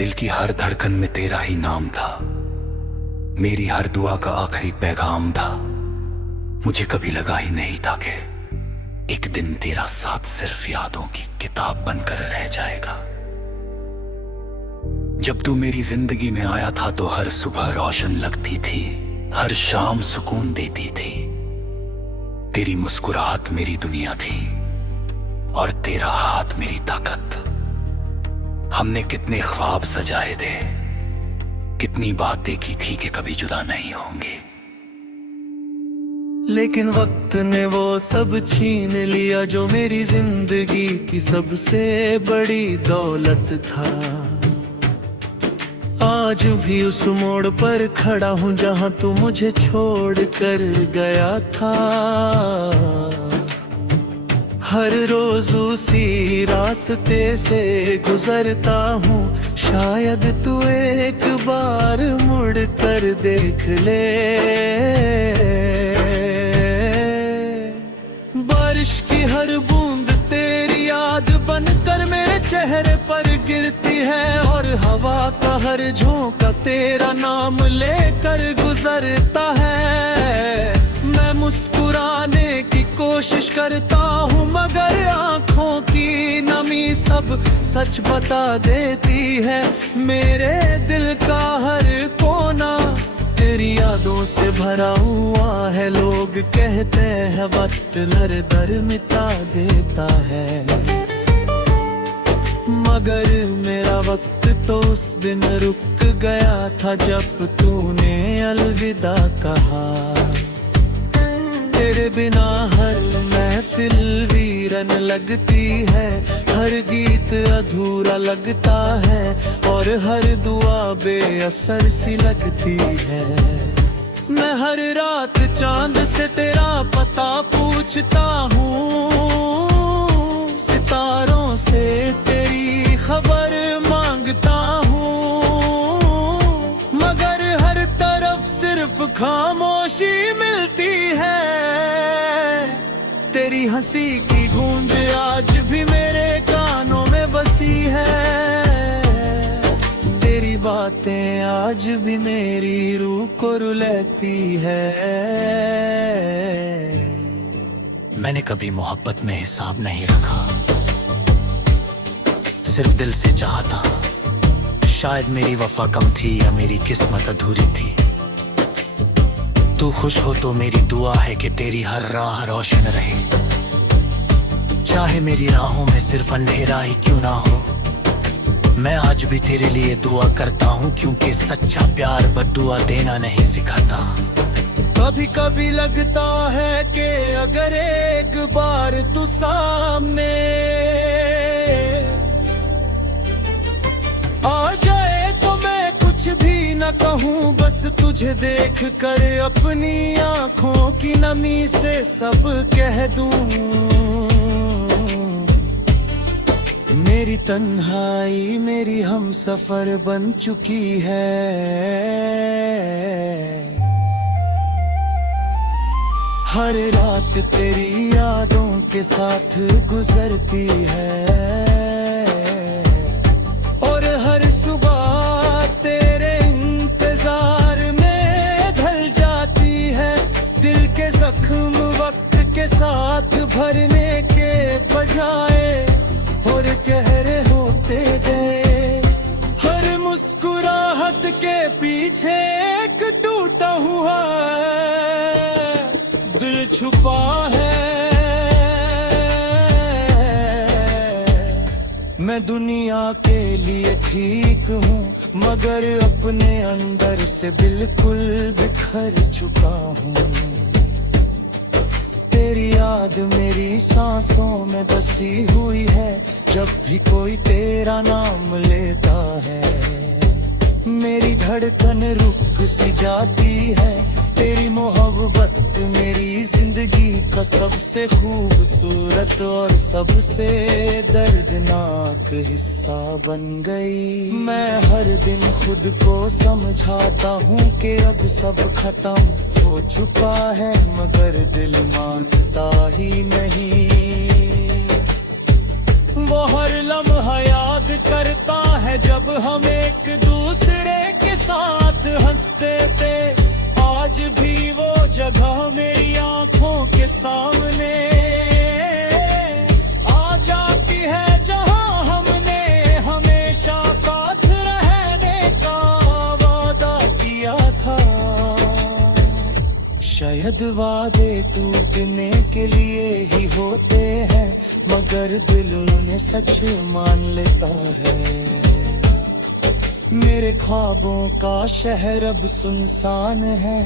दिल की हर धड़कन में तेरा ही नाम था, मेरी हर दुआ का आखिरी पैगाम था। मुझे कभी लगा ही नहीं था कि एक दिन तेरा साथ सिर्फ यादों की किताब बनकर रह जाएगा। जब तू मेरी जिंदगी में आया था तो हर सुबह रोशन लगती थी, हर शाम सुकून देती थी। तेरी मुस्कुराहट मेरी दुनिया थी और तेरा हाथ मेरी ताकत। हमने कितने ख्वाब सजाए थे, कितनी बातें की थी कि कभी जुदा नहीं होंगे, लेकिन वक्त ने वो सब छीन लिया जो मेरी जिंदगी की सबसे बड़ी दौलत था। आज भी उस मोड़ पर खड़ा हूँ जहाँ तू मुझे छोड़ कर गया था। हर रोज उसी रास्ते से गुजरता हूँ, शायद तू एक बार मुड़ कर देख ले। बारिश की हर बूंद तेरी याद बनकर मेरे चेहरे पर गिरती है, और हवा का हर झोंका तेरा नाम लेकर गुजरता है। मैं मुस्कुराने की कोशिश करता हूँ मगर आँखों की नमी सब सच बता देती है। मेरे दिल का हर कोना तेरी यादों से भरा हुआ है। लोग कहते हैं वक्त दर मिटा देता है, मगर मेरा वक्त तो उस दिन रुक गया था जब तूने अलविदा कहा। तेरे बिना हर महफिल वीरन लगती है, हर गीत अधूरा लगता है और हर दुआ बेअसर सी लगती है। मैं हर रात चांद से तेरा पता पूछता हूँ, सितारों से तेरी खबर मांगता हूँ, मगर हर तरफ सिर्फ खामोशी मिलती है। तेरी हंसी की गूंज आज भी मेरे कानों में बसी है, तेरी बातें आज भी मेरी रूह को रुलाती है। मैंने कभी मोहब्बत में हिसाब नहीं रखा, सिर्फ दिल से चाहता। शायद मेरी वफा कम थी या मेरी किस्मत अधूरी थी। तू खुश हो तो मेरी दुआ है कि तेरी हर राह रोशन रहे, चाहे मेरी राहों में सिर्फ अंधेरा ही क्यों ना हो। मैं आज भी तेरे लिए दुआ करता हूँ, क्योंकि सच्चा प्यार बद्दुआ देना नहीं सिखाता। कभी कभी लगता है कि अगर एक बार तू सामने आ जाए तो मैं कुछ भी न कहूँ, बस तुझे देख कर अपनी आँखों की नमी से सब कह दूँ। मेरी तन्हाई मेरी हम सफर बन चुकी है, हर रात तेरी यादों के साथ गुजरती है, और हर सुबह तेरे इंतजार में ढल जाती है। दिल के जख्म वक्त के साथ भरने के बजाय और गहरे होते गए। हर मुस्कुराहट के पीछे एक टूटा हुआ दिल छुपा है। मैं दुनिया के लिए ठीक हूँ, मगर अपने अंदर से बिल्कुल बिखर चुका हूँ। तेरी याद मेरी सांसों में बसी हुई है, जब भी कोई तेरा नाम लेता है मेरी धड़कन रुक सी जाती है। तेरी मोहब्बत मेरी जिंदगी का सबसे खूबसूरत और सबसे दर्दनाक हिस्सा बन गई। मैं हर दिन खुद को समझाता हूँ कि अब सब खत्म हो चुका है, मगर दिल मानता ही नहीं। वो हर लम्हा याद करता है जब हम एक सामने आ जाती है, जहां हमने हमेशा साथ रहने का वादा किया था। शायद वादे टूटने के लिए ही होते हैं, मगर दिल उन्हें सच मान लेता है। मेरे ख्वाबों का शहर अब सुनसान है,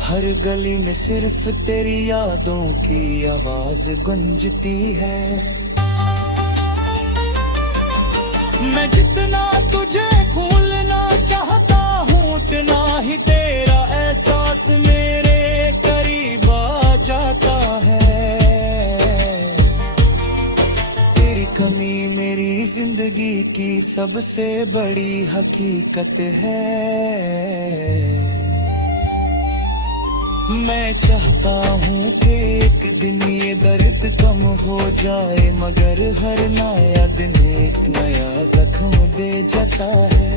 हर गली में सिर्फ तेरी यादों की आवाज गूंजती है। मैं जितना तुझे भूलना चाहता हूँ, उतना ही तेरा एहसास मेरे करीब आ जाता है। तेरी कमी मेरी जिंदगी की सबसे बड़ी हकीकत है। मैं चाहता हूँ कि एक दिन ये दर्द कम हो जाए, मगर हर नया दिन एक नया जख्म दे जाता है।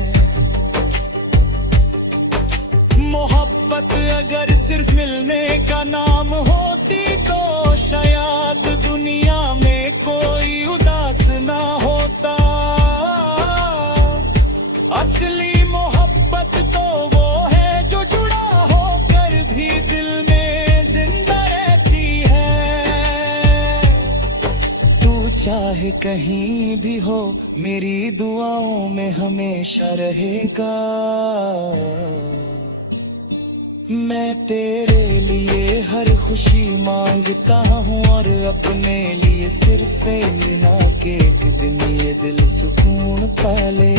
मोहब्बत अगर सिर्फ मिलने का नाम होती, तो शायद दुनिया में कोई उदास ना होता। असली मोहब्बत तो वो है जो जुड़ा होकर भी दिल में जिंदा रहती है। तू चाहे कहीं भी हो, मेरी दुआओं में हमेशा रहेगा। मैं तेरे लिए हर खुशी मांगता हूँ, और अपने लिए सिर्फ ना कि एक दिन ये दिल सुकून पाले।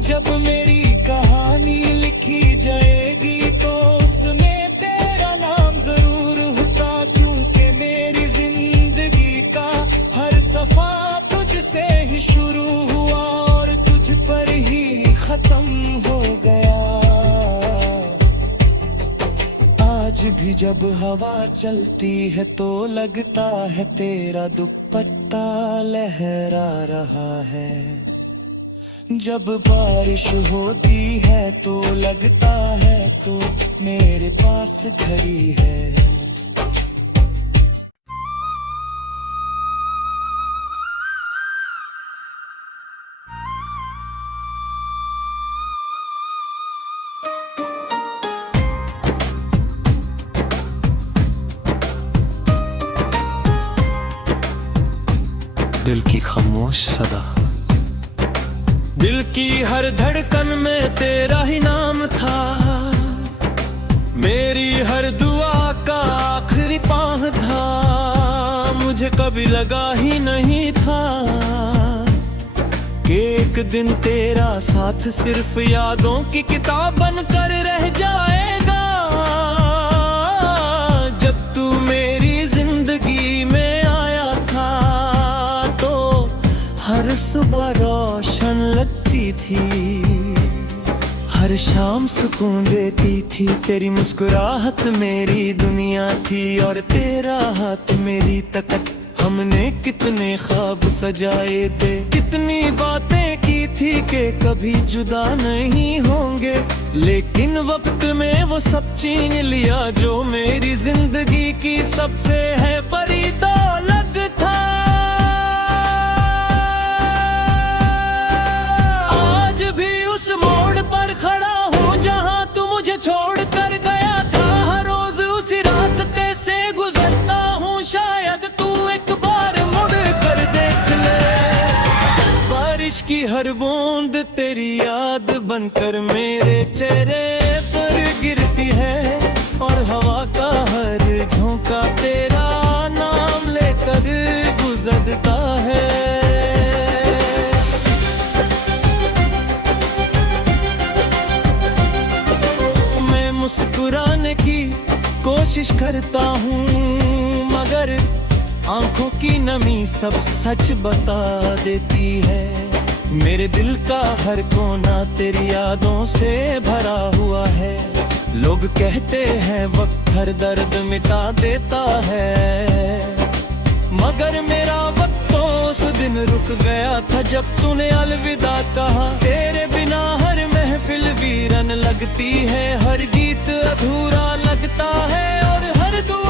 जब मेरी कहानी लिखी जाएगी, तो उसमें तेरा नाम जरूर होता, क्योंकि मेरी जिंदगी का हर सफा तुझसे ही शुरू हुआ और तुझ पर ही खत्म हो गया। आज भी जब हवा चलती है, तो लगता है तेरा दुपट्टा लहरा रहा है। जब बारिश होती है, तो लगता है तो मेरे पास घड़ी है। दिल की खामोश सदा, दिल की हर धड़कन में तेरा ही नाम था। मेरी हर दुआ का आखिरी पाँव था। मुझे कभी लगा ही नहीं था कि एक दिन तेरा साथ सिर्फ यादों की किताब बनकर रह जाएगा। जब तू मेरी जिंदगी में आया था, तो हर सुबह रोशन लगती थी, हर शाम सुकून देती थी। तेरी मुस्कुराहट मेरी दुनिया थी, और तेरा हाथ मेरी तकत। हमने कितने ख्वाब सजाए थे, कितनी बातें की थी कि कभी जुदा नहीं होंगे। लेकिन वक्त में वो सब छीन लिया, जो मेरी जिंदगी की सबसे है बड़ी दौलत था। आज भी उस मोड़ पर खड़ा हूँ, जहाँ तू मुझे छोड़ कर गया था। हर रोज उसी रास्ते से गुजरता हूँ, शायद तू एक बार मुड़ कर देख ले। बारिश की हर बूंद तेरी याद बनकर मेरे चेहरे पर गिरती है, और हवा का हर झोंका तेरा नाम लेकर गुजरता है। मुस्कुराने की कोशिश करता हूँ, मगर आंखों की नमी सब सच बता देती है। मेरे दिल का हर कोना तेरी यादों से भरा हुआ है। लोग कहते हैं वक्त हर दर्द मिटा देता है, मगर मेरा वक्त तो उस दिन रुक गया था, जब तूने अलविदा कहा। तेरे बिना हर महफिल वीरन लगती है, हर गीत अधूरा लगता है, और हर दुआ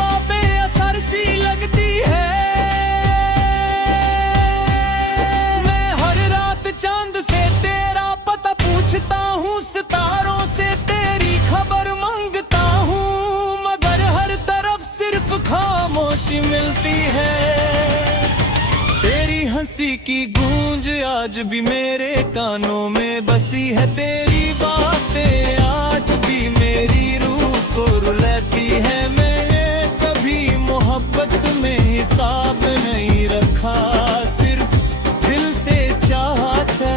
मिलती है। तेरी हंसी की गूंज आज भी मेरे कानों में बसी है, तेरी बातें आज भी मेरी रूह को रुलाती है। मैंने कभी मोहब्बत में हिसाब नहीं रखा, सिर्फ दिल से चाहता।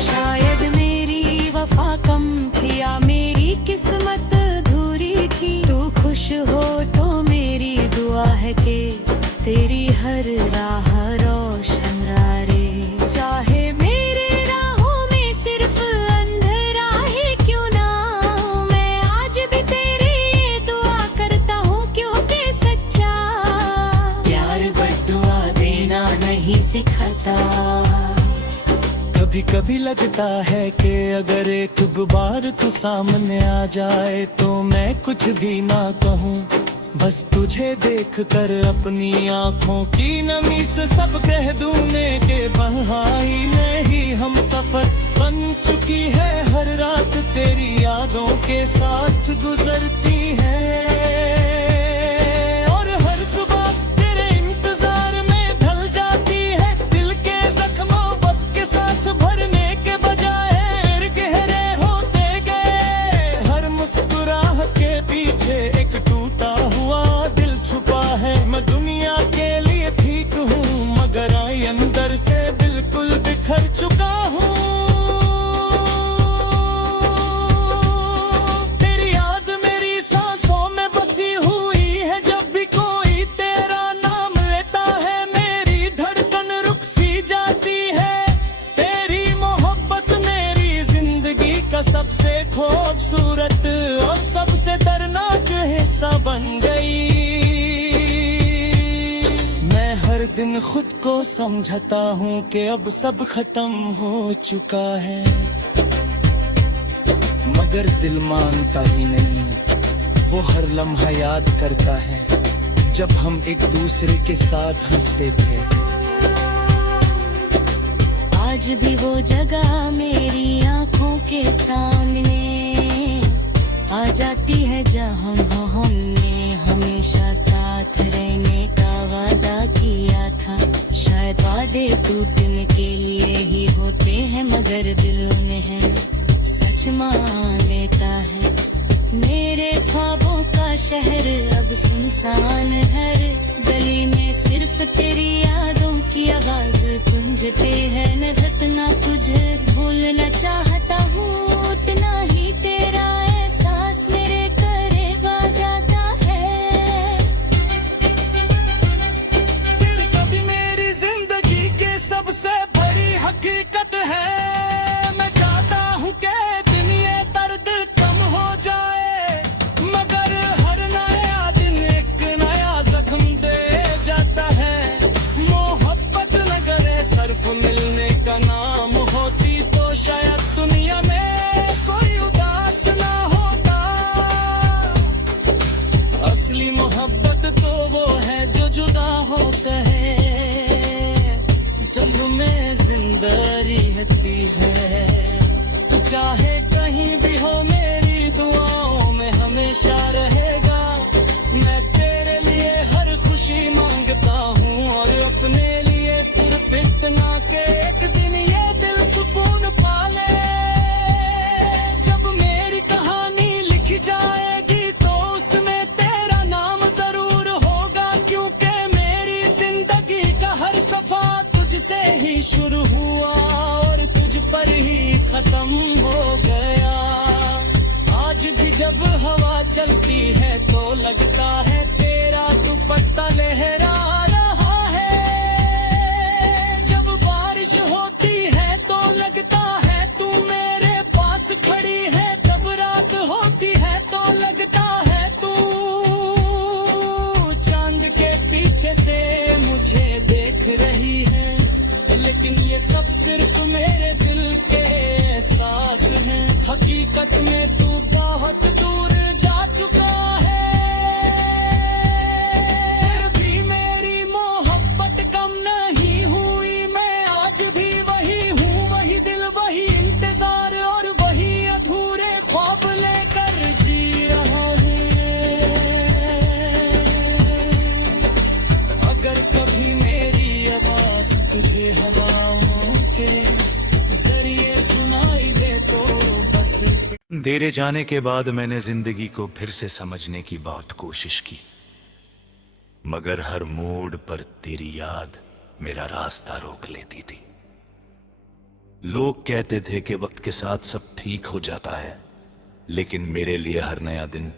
शायद मेरी वफा कम थी या मेरी किस्मत अधूरी थी, तू खुश हो तो मेरी दुआ है कि तेरी हर राह रोशन रहे। चाहे मेरे राहों में सिर्फ अंधेरा ही क्यों ना हो, मैं आज भी तेरी ये दुआ करता हूँ क्योंकि सच्चा प्यार बद्दुआ देना नहीं सिखाता। कभी कभी लगता है कि अगर एक गुबार तू सामने आ जाए तो मैं कुछ भी ना कहूँ, बस तुझे देख कर अपनी आँखों की नमी से सब कह दूंने के बहाई में ही हम सफर बन चुकी है। हर रात तेरी यादों के साथ गुजरती है और हर सुबह तेरे इंतजार में ढल जाती है। दिल के जख्मों वक्त के साथ भरने के बजाय गहरे होते गए। हर मुस्कुराहट के पीछे एक टूटा हुआ दिल छुपा है। मैं दुनिया के लिए ठीक हूँ मगर आई अंदर से बिल्कुल बिखर चुका हूँ। तेरी याद मेरी सांसों में बसी हुई है, जब भी कोई तेरा नाम लेता है मेरी धड़कन रुक सी जाती है। तेरी मोहब्बत मेरी जिंदगी का सबसे खूबसूरत और सबसे दर्दनाक हिस्सा बन गई। मैं हर दिन खुद को समझता हूँ कि अब सब खत्म हो चुका है, मगर दिल मानता ही नहीं। वो हर लम्हा याद करता है जब हम एक दूसरे के साथ हंसते थे। आज भी वो जगह मेरी आंखों के सामने आ जाती है जहाँ हमने हमेशा साथ रहने का वादा किया था। शायद वादे टूटने के लिए ही होते हैं मगर दिल उन्हें सच मान लेता है। मेरे ख्वाबों का शहर अब सुनसान, हर गली में सिर्फ तेरी यादों की आवाज गूंजती है। न रटना तुझे भूलना चाहता हूँ, उतना ही तेरा एहसास मेरे करीब आ जाता है। फिर कभी मेरी जिंदगी के सबसे बड़ी हकीकत है। मैं चाहता हूँ कि दिन ये दर्द कम हो जाए, मगर हर नया दिन एक नया जख्म दे जाता है। मोहब्बत नगर सर्फ मिलने का नाम होती तो शायद दुनिया में कोई उदास ना होता। असली मोहब्बत तो वो है जो जुदा हो कहे, जब में जिंदगी रहती है। तू चाहे कहीं भी हो मेरी दुआओं में हमेशा रहेगा। मैं तेरे लिए हर खुशी मांगता हूँ और अपने लिए सिर्फ इतना कि एक दिन ये दिल सुकून पाले। जब मेरी कहानी लिखी जाएगी तो उसमें तेरा नाम जरूर होगा, क्योंकि मेरी जिंदगी का हर सफा तुझसे ही शुरू हुआ और तुझ पर ही खत्म हो गया। आज भी जब हवा चलती है तो लगता है तेरा दुपट्टा लहरा रहा है। जब बारिश होती है तो लगता है तू मेरे पास खड़ी है, जब रात होती है तो लगता है तू चांद के पीछे से मुझे देख रही है। लेकिन ये सब सिर्फ मेरे दिल के एहसास हैं, हकीकत में तू बहुत दूर जा चुका है। फिर भी मेरी मोहब्बत कम नहीं हुई, मैं आज भी वही हूँ, वही दिल वही इंतजार और वही अधूरा तेरे जाने के बाद मैंने जिंदगी को फिर से समझने की बहुत कोशिश की, मगर हर मोड़ पर तेरी याद मेरा रास्ता रोक लेती थी। लोग कहते थे कि वक्त के साथ सब ठीक हो जाता है, लेकिन मेरे लिए हर नया दिन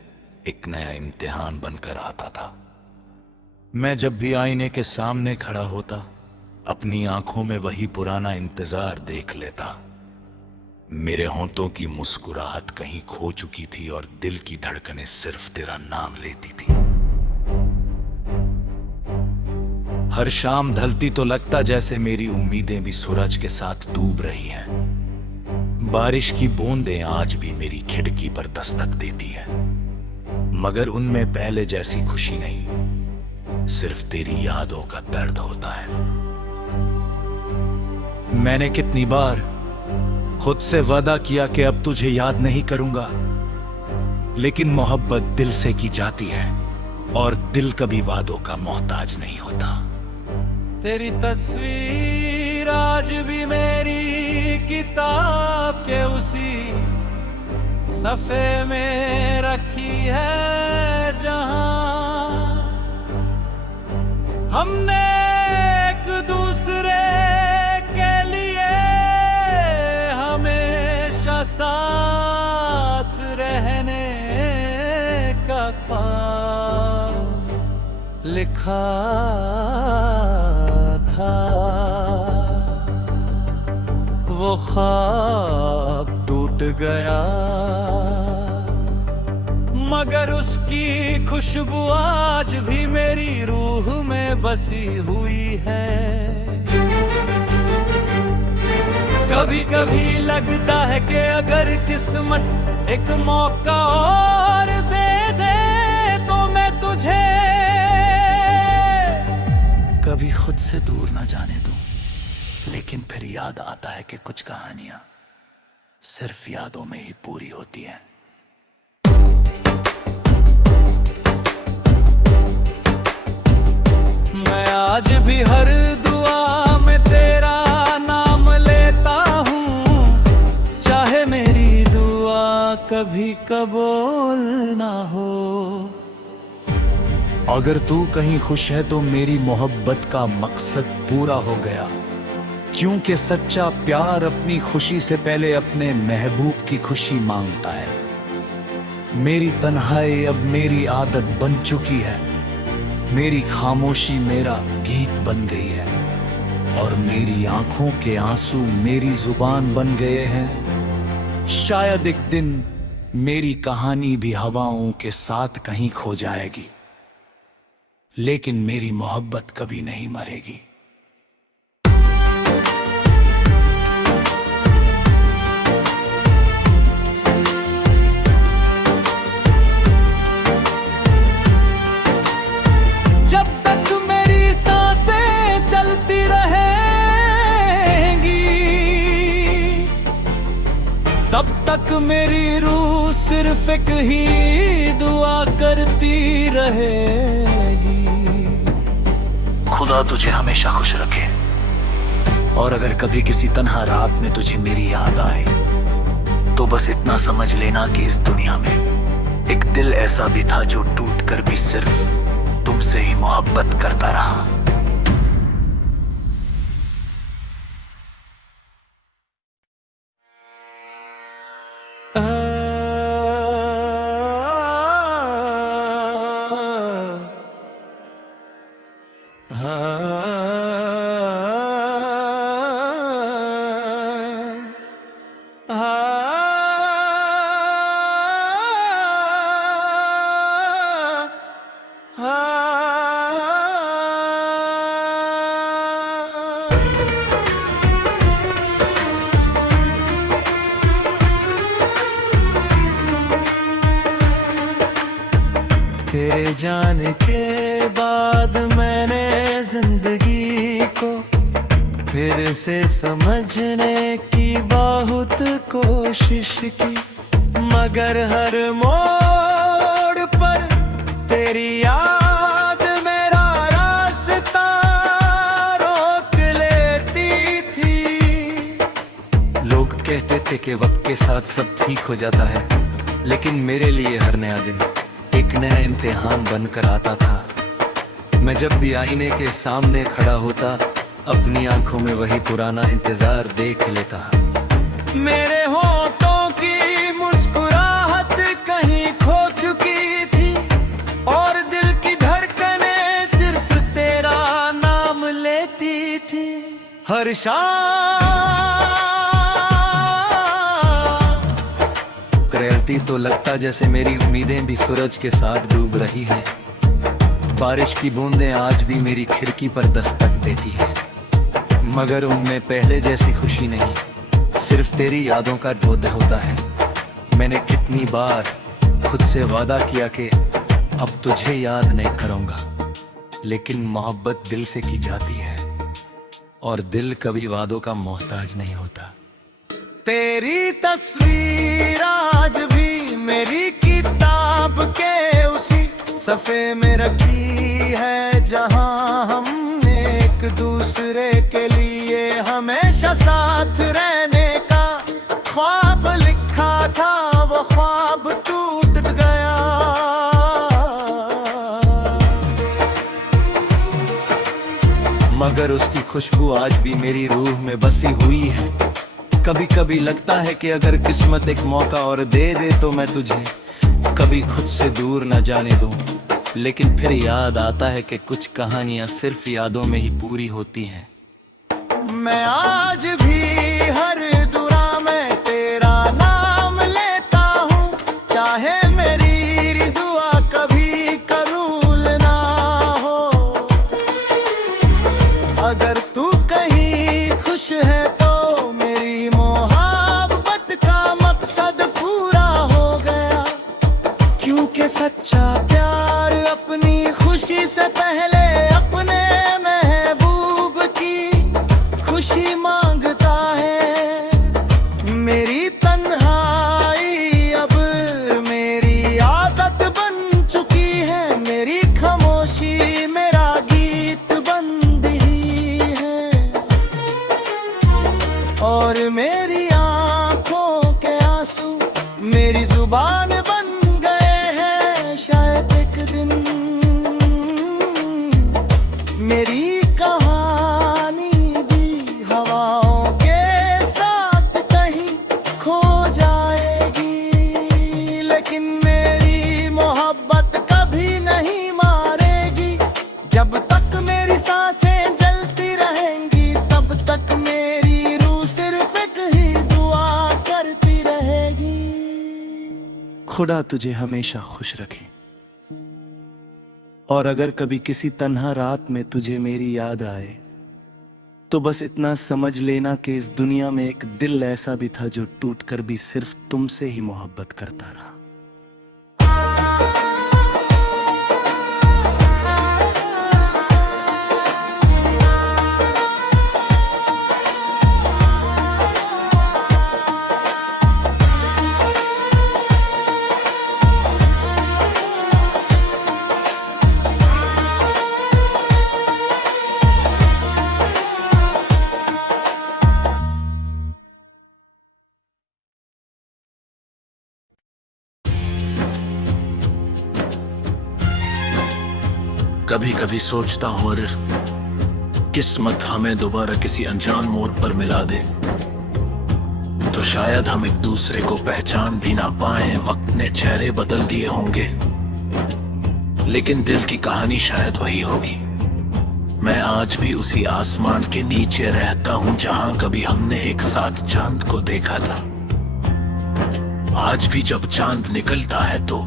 एक नया इम्तिहान बनकर आता था। मैं जब भी आईने के सामने खड़ा होता, अपनी आंखों में वही पुराना इंतजार देख लेता। मेरे होंठों की मुस्कुराहट कहीं खो चुकी थी और दिल की धड़कनें सिर्फ तेरा नाम लेती थी। हर शाम ढलती तो लगता जैसे मेरी उम्मीदें भी सूरज के साथ डूब रही हैं। बारिश की बूंदें आज भी मेरी खिड़की पर दस्तक देती है, मगर उनमें पहले जैसी खुशी नहीं, सिर्फ तेरी यादों का दर्द होता है। मैंने कितनी बार खुद से वादा किया कि अब तुझे याद नहीं करूंगा, लेकिन मोहब्बत दिल से की जाती है और दिल कभी वादों का मोहताज नहीं होता। तेरी तस्वीर आज भी मेरी किताब के उसी सफ़े में रखी है, जहां हमने एक दूसरे के लिए हमेशा साथ रहने का ख्वाब लिखा था। वो ख्वाब टूट गया, मगर उसकी खुशबू आज भी मेरी रूह में बसी हुई है। कभी कभी लगता है कि अगर किस्मत एक मौका और दे दे तो मैं तुझे कभी खुद से दूर न जाने दूं। लेकिन फिर याद आता है कि कुछ कहानियां सिर्फ यादों में ही पूरी होती हैं। मैं आज भी हर दुआ में तेरा नाम लेता हूँ, चाहे मेरी दुआ कभी कबूल ना हो। अगर तू कहीं खुश है तो मेरी मोहब्बत का मकसद पूरा हो गया, क्योंकि सच्चा प्यार अपनी खुशी से पहले अपने महबूब की खुशी मांगता है। मेरी तन्हाई अब मेरी आदत बन चुकी है, मेरी खामोशी मेरा गीत बन गई है, और मेरी आंखों के आंसू मेरी जुबान बन गए हैं। शायद एक दिन मेरी कहानी भी हवाओं के साथ कहीं खो जाएगी, लेकिन मेरी मोहब्बत कभी नहीं मरेगी। जब तक मेरी सांसें चलती रहेंगी, तब तक मेरी रूह सिर्फ एक ही दुआ करती रहेगी। खुदा तुझे हमेशा खुश रखे, और अगर कभी किसी तन्हा रात में तुझे मेरी याद आए तो बस इतना समझ लेना कि इस दुनिया में एक दिल ऐसा भी था जो टूट कर भी सिर्फ तुमसे ही मोहब्बत करता रहा। तेरे जाने के बाद मैंने जिंदगी को फिर से समझने की बहुत कोशिश की, मगर हर मोड़ पर तेरी याद मेरा रास्ता रोक लेती थी। लोग कहते थे थे कि वक्त के साथ सब ठीक हो जाता है, लेकिन मेरे लिए हर नया दिन एक नया इम्तिहान बनकर आता था। मैं जब भी आईने के सामने खड़ा होता, अपनी आंखों में वही पुराना इंतजार देख लेता। मेरे होठों की मुस्कुराहट कहीं खो चुकी थी और दिल की धड़कनें सिर्फ तेरा नाम लेती थी। हर शाम रहती तो लगता जैसे मेरी उम्मीदें भी सूरज के साथ डूब रही हैं। बारिश की बूंदें आज भी मेरी खिड़की पर दस्तक देती हैं, मगर उनमें पहले जैसी खुशी नहीं, सिर्फ तेरी यादों का ढोद होता है। मैंने कितनी बार खुद से वादा किया कि अब तुझे याद नहीं करूंगा, लेकिन मोहब्बत दिल से की जाती है और दिल कभी वादों का मोहताज नहीं होता। तेरी तस्वीर आज भी मेरी किताब के उसी सफ़े में रखी है, जहां हमने एक दूसरे के लिए हमेशा साथ रहने का ख्वाब लिखा था। वो ख्वाब टूट गया, मगर उसकी खुशबू आज भी मेरी रूह में बसी हुई है। कभी कभी लगता है कि अगर किस्मत एक मौका और दे दे तो मैं तुझे कभी खुद से दूर न जाने दूं, लेकिन फिर याद आता है कि कुछ कहानियां सिर्फ यादों में ही पूरी होती हैं। मैं आज भी हर दुआ में तेरा नाम लेता हूँ, चाहे मेरी दुआ कभी कबूल ना हो। अगर तू कहीं खुश है तो मेरी मोहब्बत का मकसद पूरा हो गया, क्योंकि सच्चा प्यार अपनी खुशी से पहले अपने महबूब की खुशी मांगता है। मेरी तन्हाई अब मेरी आदत बन चुकी है, मेरी खामोशी मेरा गीत बंदी है, और मेरी आंखों के आंसू मेरी जुबान बन गए हैं। शायद एक दिन मेरी कहानी भी हवाओं के साथ कहीं खो जाएगी, लेकिन मेरी मोहब्बत कभी नहीं मारेगी। जब तक मेरी सांसें जलती रहेंगी, तब तक मेरी रूह सिर्फ एक ही दुआ करती रहेगी। खुदा तुझे हमेशा खुश रखे, और अगर कभी किसी तन्हा रात में तुझे मेरी याद आए तो बस इतना समझ लेना कि इस दुनिया में एक दिल ऐसा भी था जो टूटकर भी सिर्फ तुमसे ही मोहब्बत करता रहा। कभी कभी सोचता हूँ अगर किस्मत हमें दोबारा किसी अनजान मोड़ पर मिला दे तो शायद हम एक दूसरे को पहचान भी ना पाए। वक्त ने चेहरे बदल दिए होंगे, लेकिन दिल की कहानी शायद वही होगी। मैं आज भी उसी आसमान के नीचे रहता हूँ जहां कभी हमने एक साथ चांद को देखा था। आज भी जब चांद निकलता है तो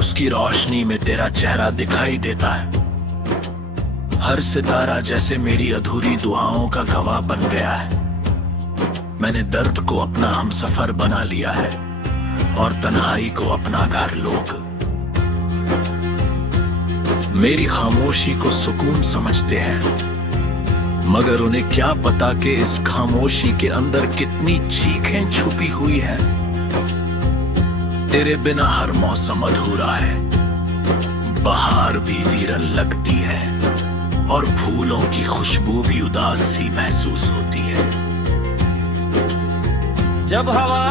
उसकी रोशनी में तेरा चेहरा दिखाई देता है। हर सितारा जैसे मेरी अधूरी दुआओं का गवाह बन गया है। मैंने दर्द को अपना हमसफर बना लिया है और तन्हाई को अपना घर। लोग मेरी खामोशी को सुकून समझते हैं, मगर उन्हें क्या पता कि इस खामोशी के अंदर कितनी चीखें छुपी हुई हैं। तेरे बिना हर मौसम अधूरा है, बहार भी वीरन लगती है और फूलों की खुशबू भी उदास सी महसूस होती है। जब हवा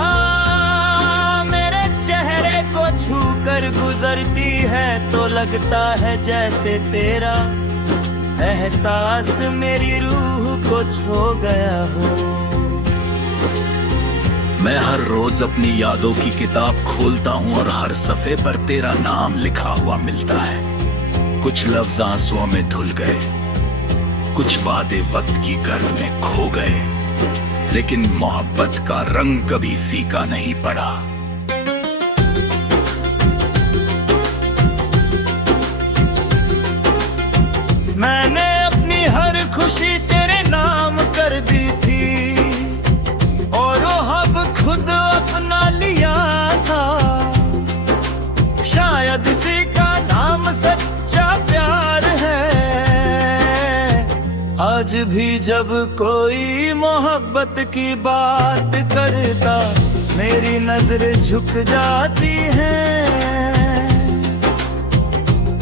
मेरे चेहरे को छू कर गुजरती है तो लगता है जैसे तेरा एहसास मेरी रूह को छू गया हो। मैं हर रोज अपनी यादों की किताब खोलता हूँ और हर सफे पर तेरा नाम लिखा हुआ मिलता है। कुछ लफ्ज आंसुओं में धुल गए, कुछ वादे वक्त की गर्द में खो गए, लेकिन मोहब्बत का रंग कभी फीका नहीं पड़ा। मैंने अपनी हर खुशी तेरे नाम कर दी थी और अब खुद अपना लिया था। शायद इसी का नाम सच्चा प्यार है। आज भी जब कोई मोहब्बत की बात करता मेरी नजर झुक जाती है,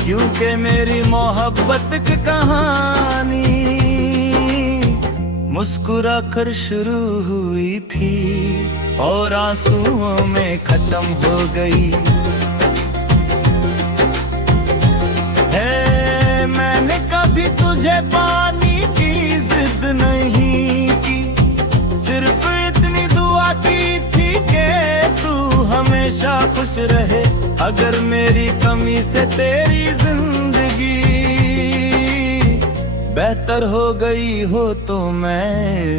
क्योंकि मेरी मोहब्बत की कहानी मुस्कुरा कर शुरू हुई थी और आंसुओं में खत्म हो गई है। मैंने कभी तुझे पानी की जिद नहीं की, सिर्फ इतनी दुआ की थी कि तू हमेशा खुश रहे। अगर मेरी कमी से तेरी जिंदगी बेहतर हो गई हो तो मैं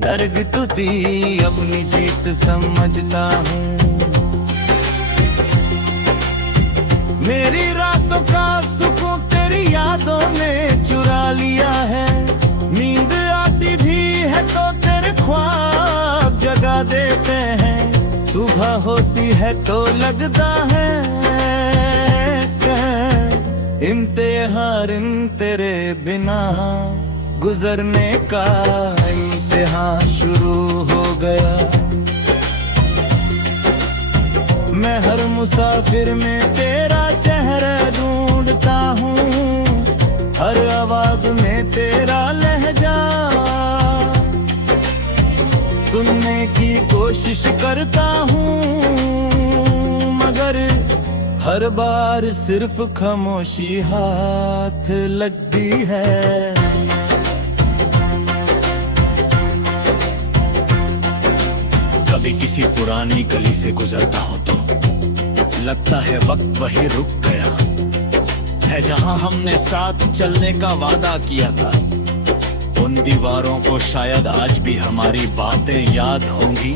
दर्द अपनी जीत समझता हूँ। मेरी रातों का सुकून तेरी यादों ने चुरा लिया है। नींद आती भी है तो तेरे ख्वाब जगा देते हैं। सुबह होती है तो लगता है इम्तिहान तेरे बिना गुजरने का इम्तिहान शुरू हो गया। मैं हर मुसाफिर में तेरा चेहरा ढूंढता हूँ, हर आवाज में तेरा लहजा सुनने की कोशिश करता हूँ, मगर हर बार सिर्फ खामोशी हाथ लगती है। कभी किसी पुरानी गली से गुजरता हूँ तो लगता है वक्त वही रुक गया है जहाँ हमने साथ चलने का वादा किया था। उन दीवारों को शायद आज भी हमारी बातें याद होंगी,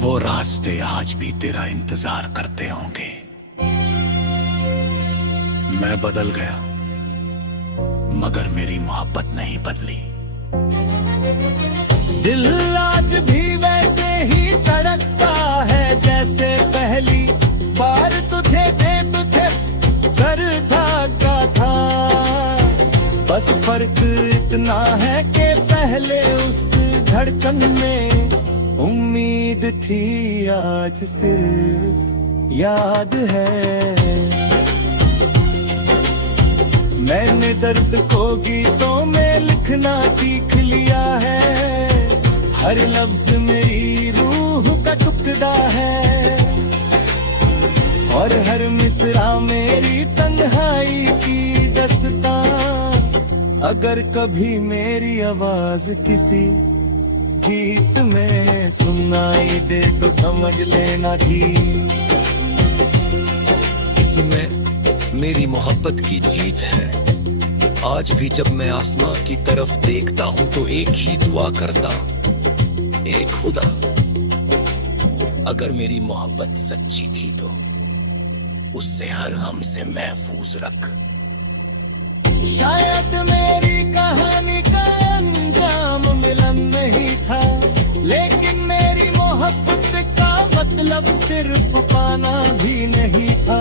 वो रास्ते आज भी तेरा इंतजार करते होंगे। मैं बदल गया मगर मेरी मोहब्बत नहीं बदली। दिल आज भी वैसे ही धड़कता है जैसे पहली बार तुझे देख कर धागा था। बस फर्क इतना है कि पहले उस धड़कन में उम्मीद थी, आज सिर्फ याद है। मैंने दर्द को गीतों में लिखना सीख लिया है। हर लफ्ज मेरी रूह का टुकड़ा है और हर मिसरा मेरी तन्हाई की दास्तां। अगर कभी मेरी आवाज किसी गीत में सुनाई दे तो समझ लेना थी इसमें मेरी मोहब्बत की जीत है। आज भी जब मैं आसमां की तरफ देखता हूँ तो एक ही दुआ करता, ए खुदा अगर मेरी मोहब्बत सच्ची थी तो उससे हर हमसे महफूज रख। शायद मेरी कहानी का अंजाम मिलन नहीं था, लेकिन मेरी मोहब्बत का मतलब सिर्फ पाना भी नहीं था।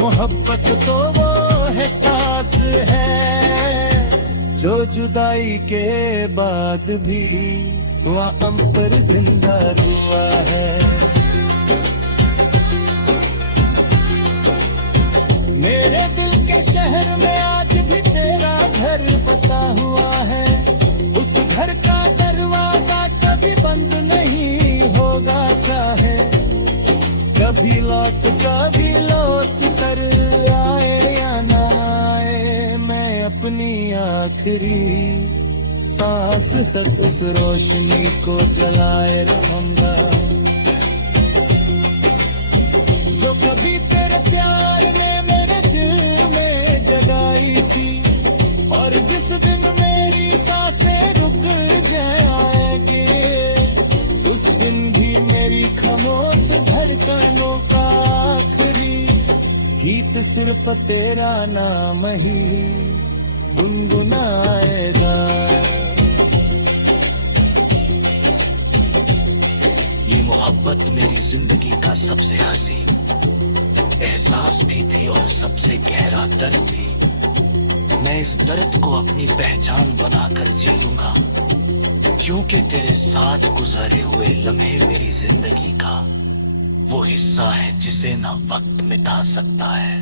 मोहब्बत तो वो एहसास है जो जुदाई के बाद भी वहाँ पर जिंदा हुआ है। मेरे दिल के शहर में आज भी तेरा घर बसा हुआ है। उस घर का दरवाजा कभी बंद नहीं कभी लौट कर आए या ना आए, मैं अपनी आखिरी सांस तक उस रोशनी को जलाए रहूंगा जो कभी तेरे प्यार ने मेरे दिल में जगाई थी। और जिस दिन मेरी सांसें रुक जाएंगे, उस दिन भी मेरी खामोश धड़कनों का आखिरी गीत सिर्फ तेरा नाम ही गुनगुनाएगा। ये मोहब्बत मेरी जिंदगी का सबसे हंसी एहसास भी थी और सबसे गहरा दर्द भी। मैं इस दर्द को अपनी पहचान बनाकर जी लूंगा, क्योंकि तेरे साथ गुजारे हुए लम्हे मेरी जिंदगी का वो हिस्सा है जिसे ना वक्त मिटा सकता है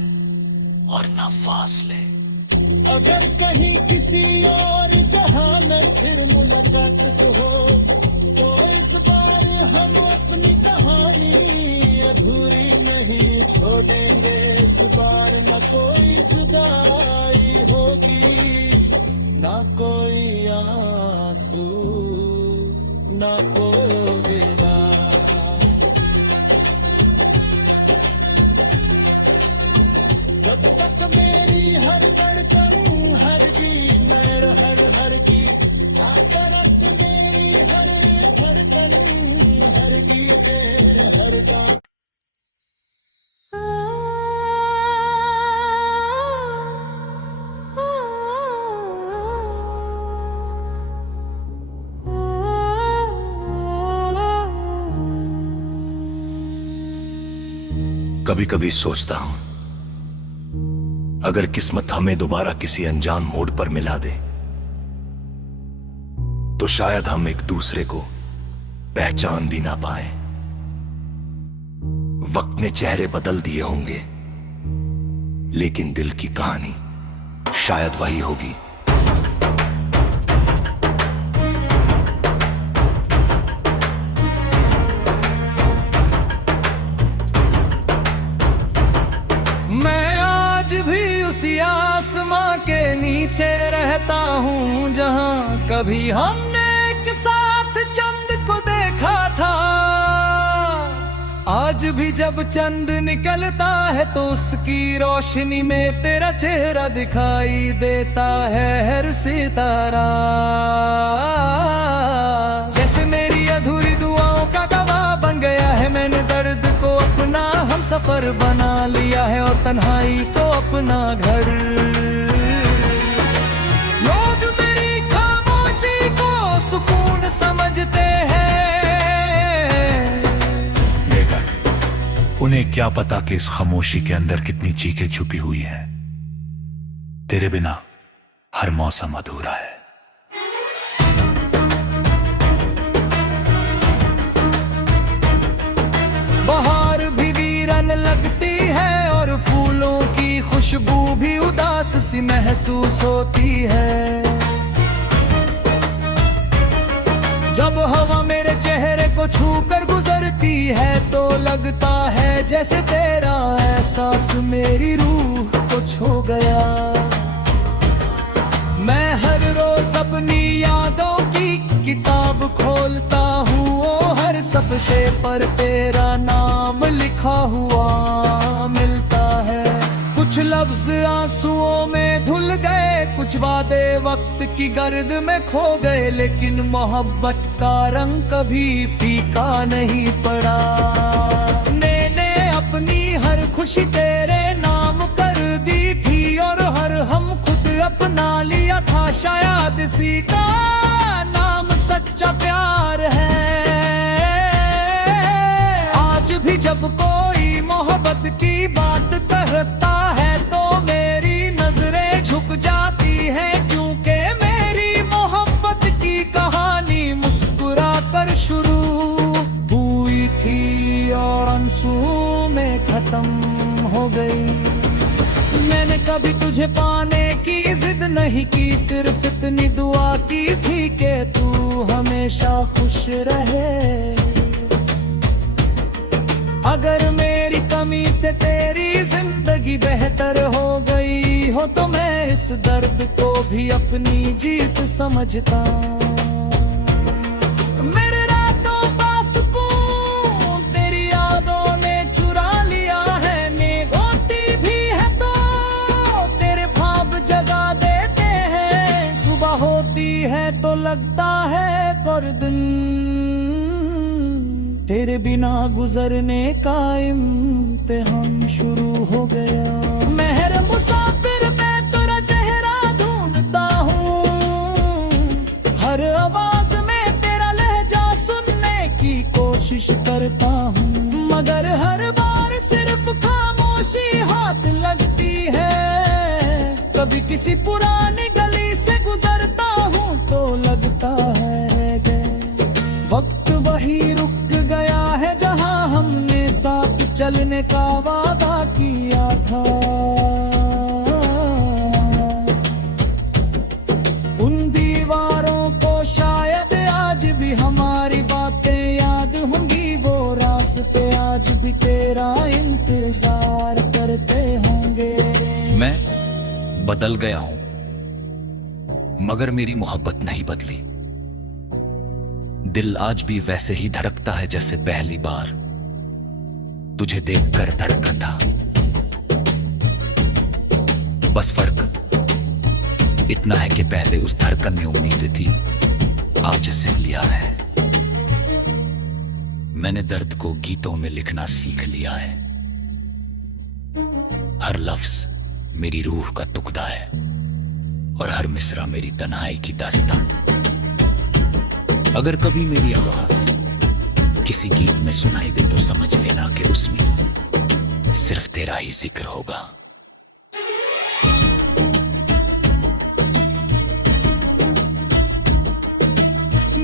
और ना फासले। अगर कहीं किसी और जहां में फिर मुलाकात हो, तो इस बार हम अपनी कहानी अधूरी नहीं छोड़ेंगे। इस बार न कोई जुदाई होगी, ना कोई आंसू, ना कोई विदा। जब तक मेरी हर धड़कन हर की नर हर की तरफ मेरी हर धड़कन हर की तेर हर का। कभी कभी सोचता हूं, अगर किस्मत हमें दोबारा किसी अनजान मोड़ पर मिला दे, तो शायद हम एक दूसरे को पहचान भी ना पाए। वक्त ने चेहरे बदल दिए होंगे, लेकिन दिल की कहानी शायद वही होगी। आसमां के नीचे रहता हूँ जहाँ कभी हमने एक साथ चंद को देखा था। आज भी जब चंद निकलता है तो उसकी रोशनी में तेरा चेहरा दिखाई देता है हर सितारा। जैसे मेरी अधूरी दुआओं का गवाह बन गया है, मैंने दर्द को अपना हम सफर बना लिया है और तन्हाई को अपना घर। लोग मेरी खामोशी को सुकून समझते हैं। उन्हें क्या पता कि इस खामोशी के अंदर कितनी चीखें छुपी हुई हैं। तेरे बिना हर मौसम अधूरा है। बहार भी वीरन लगती है और फूलों की खुशबू भी उदास सी महसूस होती है। जब हवा मेरे चेहरे को छूकर गुजरती है तो लगता है जैसे तेरा एहसास मेरी रूह को छू गया। मैं हर रोज अपनी यादों की किताब खोलता हूँ, वो हर सफ़े पर तेरा नाम लिखा हुआ मिलता है। कुछ लफ्ज आंसुओं में धुल गए, कुछ वादे वक्त की गर्द में खो गए, लेकिन मोहब्बत का रंग कभी फीका नहीं पड़ा। मैंने अपनी हर खुशी तेरे नाम कर दी थी और हर हम खुद अपना लिया था। शायद इसी का नाम सच्चा प्यार है। आज भी जब कोई मोहब्बत की बात करता है तो मेरी नजरें झुक जाती हैं, क्योंकि मेरी मोहब्बत की कहानी मुस्कुरा कर शुरू हुई थी और आंसू में खत्म हो गई। मैंने कभी तुझे पाने की जिद नहीं की, सिर्फ इतनी दुआ की थी कि तू हमेशा खुश रहे। अगर मैं कमी से तेरी जिंदगी बेहतर हो गई हो तो मैं इस दर्द को भी अपनी जीत समझता। मेरे रातों का सुकून तेरी यादों ने चुरा लिया है, नींद होती भी है तो तेरे ख्वाब जगा देते हैं, सुबह होती है तो लगता है और दिन तेरे बिना गुजरने का इम्तिहान शुरू हो गया। मेहर मुसाफिर मैं तेरा चेहरा ढूंढता हूँ, हर आवाज में तेरा लहजा सुनने की कोशिश करता हूँ, मगर हर बार सिर्फ खामोशी हाथ लगती है। कभी किसी पुरानी गली से गुजरता हूँ तो लगता है वक्त वही रुक गया है जहां हमने साथ चलने का वादा किया था। उन दीवारों को शायद आज भी हमारी बातें याद होंगी, वो रास्ते आज भी तेरा इंतजार करते होंगे। मैं बदल गया हूं मगर मेरी मोहब्बत नहीं बदली। दिल आज भी वैसे ही धड़कता है जैसे पहली बार तुझे देखकर धड़का था। बस फर्क इतना है कि पहले उस धड़कन में उम्मीद थी, आज सिल लिया है। मैंने दर्द को गीतों में लिखना सीख लिया है, हर लफ्ज मेरी रूह का टुकड़ा है और हर मिसरा मेरी तन्हाई की दास्तान। अगर कभी मेरी आवाज किसी गीत में सुनाई दे तो समझ लेना कि उसमें सिर्फ तेरा ही जिक्र होगा।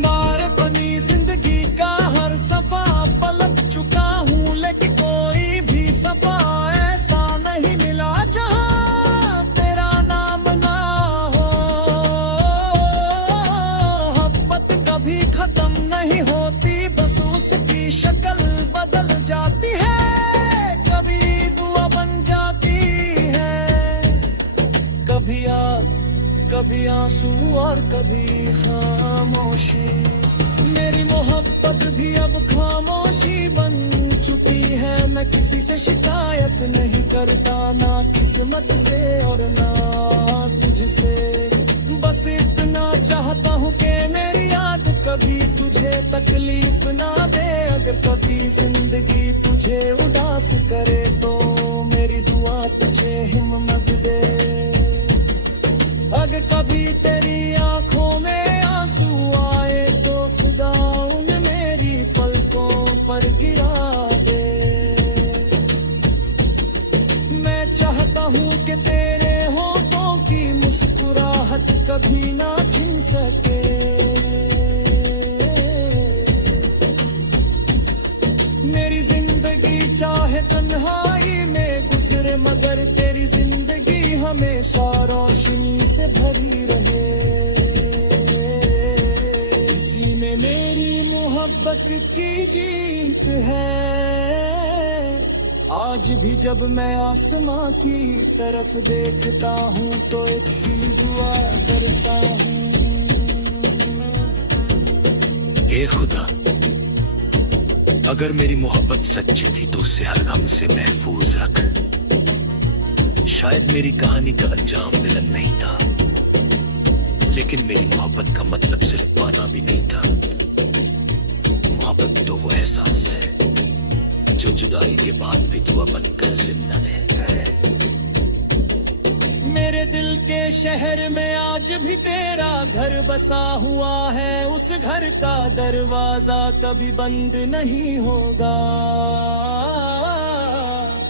बार बनी जिंदगी का हर सफा पलट चुका हूँ, लेकिन कोई भी सफा ऐसा नहीं मिला जहाँ तेरा नाम ना हो। मोहब्बत कभी खत्म नहीं होती, बस उसकी शक्ल बदल जाती है, कभी दुआ बन जाती है, कभी आग कभी आंसू और कभी खामोशी। मेरी मोहब्बत भी अब खामोशी बन चुकी है, मैं किसी से शिकायत नहीं करता, ना किस्मत से और ना तुझसे। बस इतना चाहता हूँ कि मेरी याद कभी तुझे तकलीफ ना दे। अगर कभी जिंदगी तुझे उदास करे तो मेरी दुआ तुझे हिम्मत दे। अगर कभी तेरी आंखों में आंसू आए तो खुदा उन मेरी पलकों पर गिरा दे। मैं चाहता हूँ कि तेरे होठों की मुस्कुराहट कभी ना छिन सके। मेरी जिंदगी चाहे तन्हाई में गुजरे, मगर तेरी जिंदगी हमेशा रोशनी से भरी रहे। इसी में मेरी मोहब्बत की जीत है। आज भी जब मैं आसमां की तरफ देखता हूँ तो एक ही दुआ करता हूँ, ए खुदा, अगर मेरी मोहब्बत सच्ची थी तो उसे हर गम से महफूज रख। शायद मेरी कहानी का अंजाम मिलन नहीं था, लेकिन मेरी मोहब्बत का मतलब सिर्फ पाना भी नहीं था। मोहब्बत तो वो एहसास है जो जुदाई के बाद भी दुआ बनकर जिंदा है। मेरे दिल के शहर में आज भी तेरा घर बसा हुआ है, उस घर का दरवाजा कभी बंद नहीं होगा।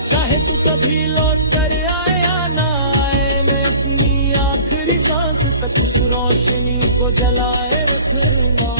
चाहे तू कभी लौट कर आए या ना आए, मैं अपनी आखिरी सांस तक उस रोशनी को जलाए रखूंगा।